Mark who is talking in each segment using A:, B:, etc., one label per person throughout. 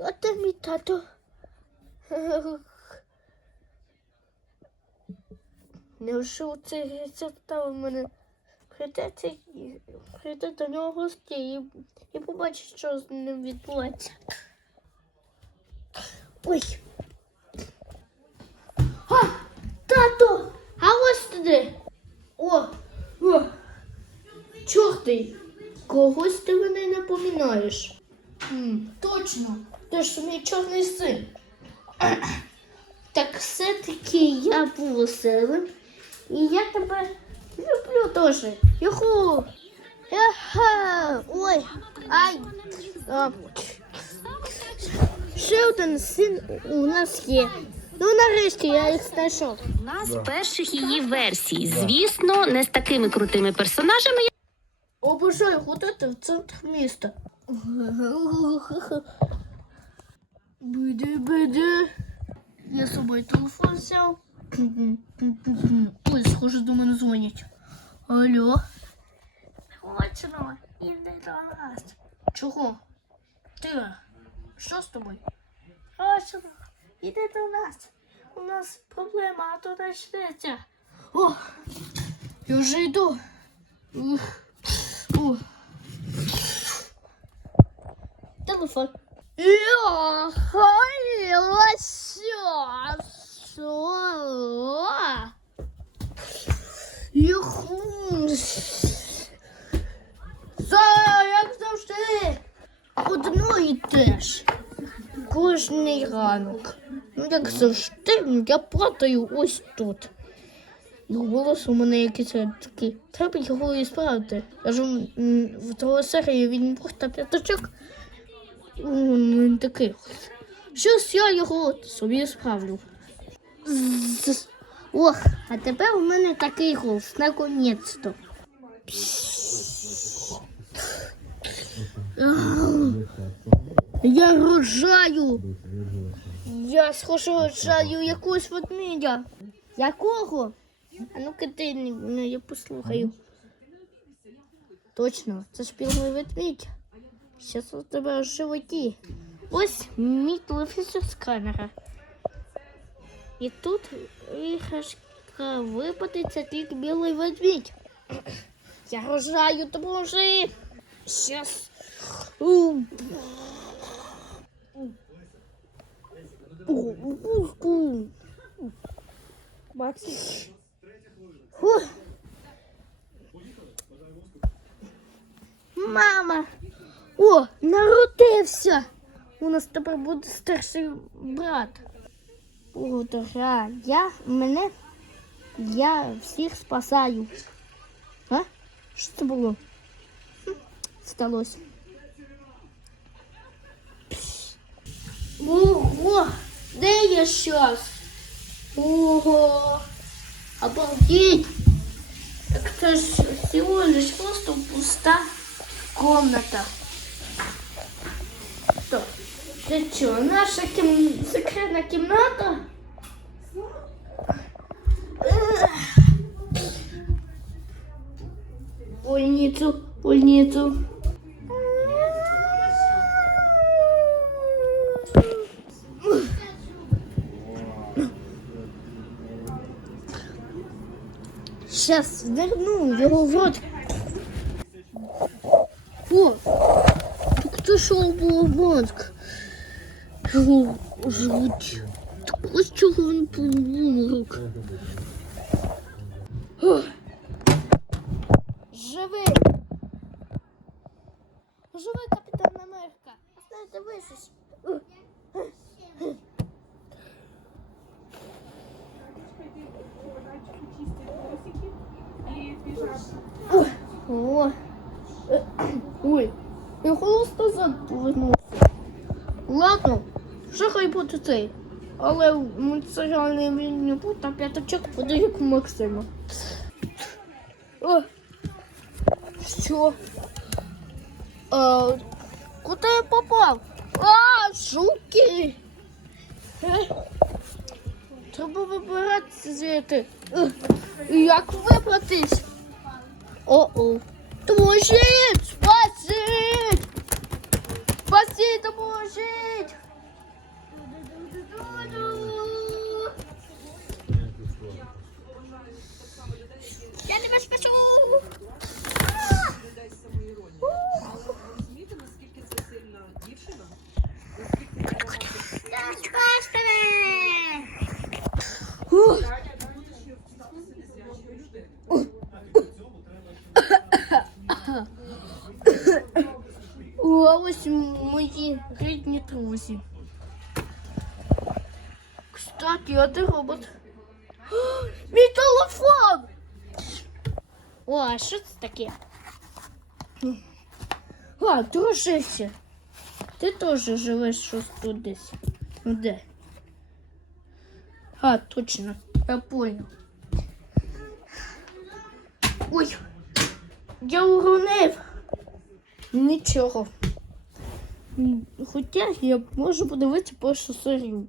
A: А де мій тато? Невже оцей рецепт у мене прийдеться прийде до нього гості і, і побачить, що з ним відбувається. Ой. А, тато! А ось туди. О! О! Чортий! Когось ти мене напоминаєш. Хм, точно, ти ж мій чорний син. Так все-таки я був веселим. І я тебе люблю теж. Юху! Яха! Ой! Ай! А. Ще один син у нас є. Ну нарешті я їх знайшов.
B: Одна з перших її версій. Звісно, не з такими крутими персонажами,
A: Обожаю ходити в центр міста. Биди, биди. Я з собою телефон взяв. Ой, схоже, до мене дзвонять. Алло. Хочемо, іди до нас. Чого? Ти, що з тобою? Хочемо, іди до нас. У нас проблема, а то почнеться. О, я вже йду. Ух. О. Це як завжди. Ранок. Ну, як завжди, я платаю ось тут. І голос у мене якийсь такий. Треба його і справити. Я ж в того серії він був та п'ятачок. М, Такий. Щось я його собі справлю. Ох, а тепер у мене такий голос, наконець-то. Я рожаю. Я схоже рожаю якогось ведмедя. Якого? А ну-ка ти ну, я послухаю. Точно, це ж білий ведмідь. Зараз у тебе в животі. Ось мій телевізор сканера. І тут іграшка випадеться тільки білий ведмідь. Я рожаю, допоможи. Щас. У. У. Макс. Мама. О, народився. У нас тепер буде старший брат. О, дорога, я мене. Я всіх спасаю. А? Що це було? Сталося. Ого, де я щас? Ого. Обалдеть! Это всего лишь просто пуста комната. Це що, наша кім... секретна кімната? Больницю, больницю. Сейчас верну його в рот. О, так це шо було в мозг? Жуть. Так ось чого він помилок. Живий. Живий капітан Америка. Знаєте, висись. О. Ой, я голос назад повернувся. Ладно, що хай буде цей. Але мультсеріальний він не буде, а п'ятачок буде як у Максима. О, що? А, куди я попав? А, жуки! Е, Треба вибиратися звідти. Е, Як вибратись? О-о. Поможіть! Спасіть! Спасіть! О, Пікачу! Ось мої рідні друзі. Кстати, а де робот? Мій телефон! О, а що це таке? А, дружище. Ти теж живеш щось тут десь. Де? А, точно, я понял. Ой, я уронив. Нічого. Хоча я можу подивитися першу серію.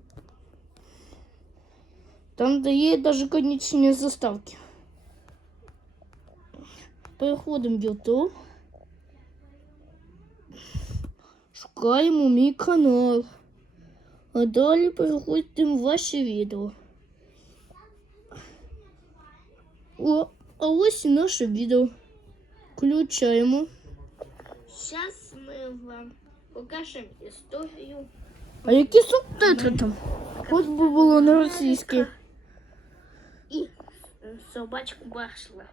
A: Там дає навіть конічні заставки. Переходимо в YouTube. Шукаємо мій канал. А далі переходьте в ваші відео. О, а ось і наше відео. Включаємо. Зараз ми вам покажемо історію. А які субтитри там? Хоч би було на російській.
B: І собачку бачила.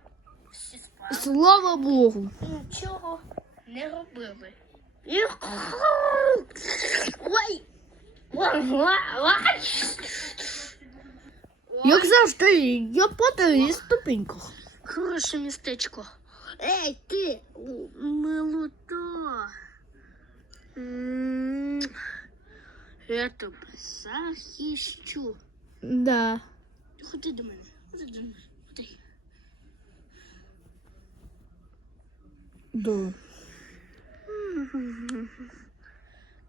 B: Всі спали.
A: Слава Богу.
B: Нічого не робили.
A: Ой! Як завжди, я падаю із ступеньках.
B: Хороше містечко. Ей, ти, милота. Я тебе захищу.
A: Да.
B: Ходи до мене. Ходи до мене. Ходи.
A: Да.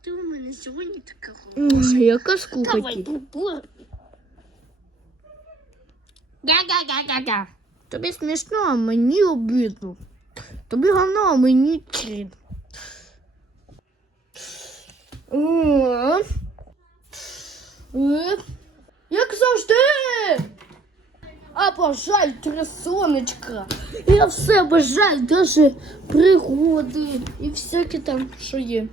B: Ти у мене сьогодні така
A: Ой, яка
B: Давай,
A: скукоті.
B: бубур.
A: Га-га-га-га-га. Тобі смішно, а мені обідно. Тобі говно, а мені чин. Е. Як завжди. обожаю трясоночка. Я все обожаю, даже пригоди и всякие там, що є.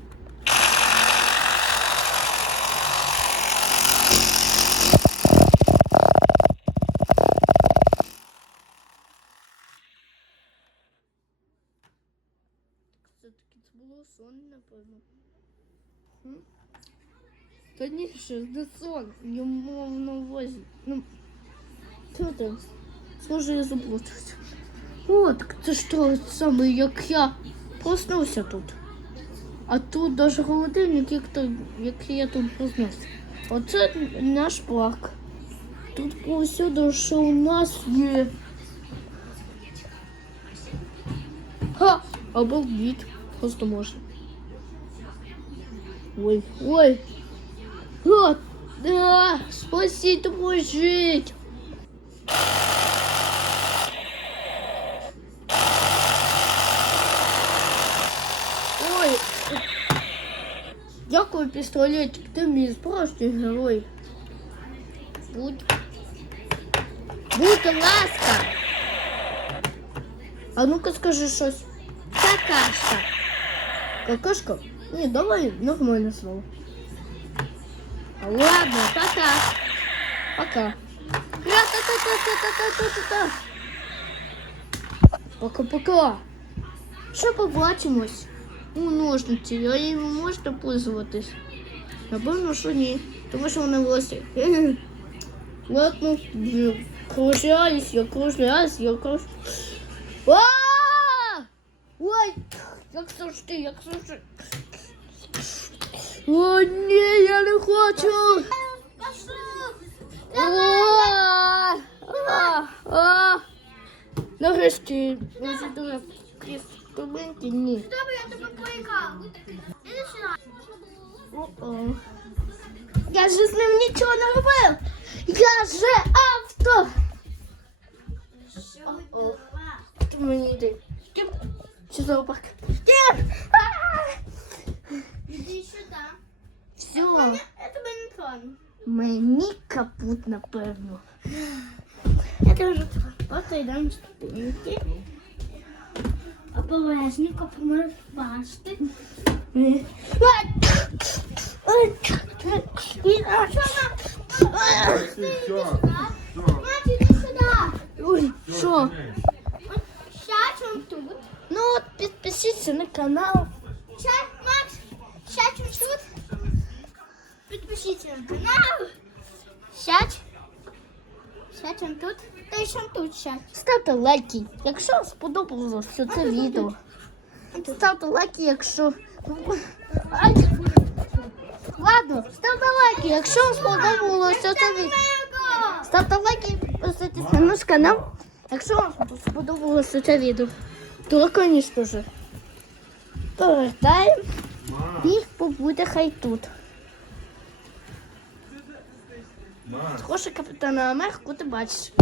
A: Було сон, напевно. Та ні, що за сон, йому воно возить. Ну, там? Схоже, я заплутався. О, це ж то саме, як я проснувся тут. А тут навіть холодильник, як, то, як я тут проснувся. Оце наш парк. Тут повсюду, що у нас є. Ха! Обалдеть. Просто можна. Ой, ой. А, да, спасите мой Дякую, пістолетик, ти мій справжній герой. Будь. Будь ласка. А ну-ка скажи щось.
B: Какашка.
A: Какашка? Не, давай нормальное слово.
B: А ладно, пока.
A: Пока. Пока-пока. Ще побачимось. У ножниці, а їм можна пользуватись? Напевно, що ні. Тому що вони лосі. Ладно, кружаюсь, я кружаюсь, я кружаюсь. Ой, як завжди, як завжди. О, ні, я не хочу. Тубинки ні. Сюди я тебе поїкав. Іди сюди. Я же с ним ничего не робив. Я же авто. Що Ти мені йди. Штим. Чи зоопарк?
C: Штим!
A: Все.
C: Я тебе.
A: Мені капут, напевно.
C: Я тебе не йдемо в
A: ступінки
C: Мать, иди сюда.
A: Ой, що?
C: Сейчас он тут.
A: Ну от підпишіться на канал.
C: Сейчас, мать, Сядь ось тут. Підпишіться на канал. Сядь. Он тут. Та й сам тут сядь.
A: Ставте лайки, якщо вам сподобалося це відео. Ставте лайки, якщо. Ай. Ладно, ставте лайки, якщо вам сподобалося це відео. Ставте лайки, підписуйтесь на наш канал. Якщо вам сподобалося це відео, то, звісно ж, повертаємо і побуде хай тут. Схоже капітана Америку ти бачиш.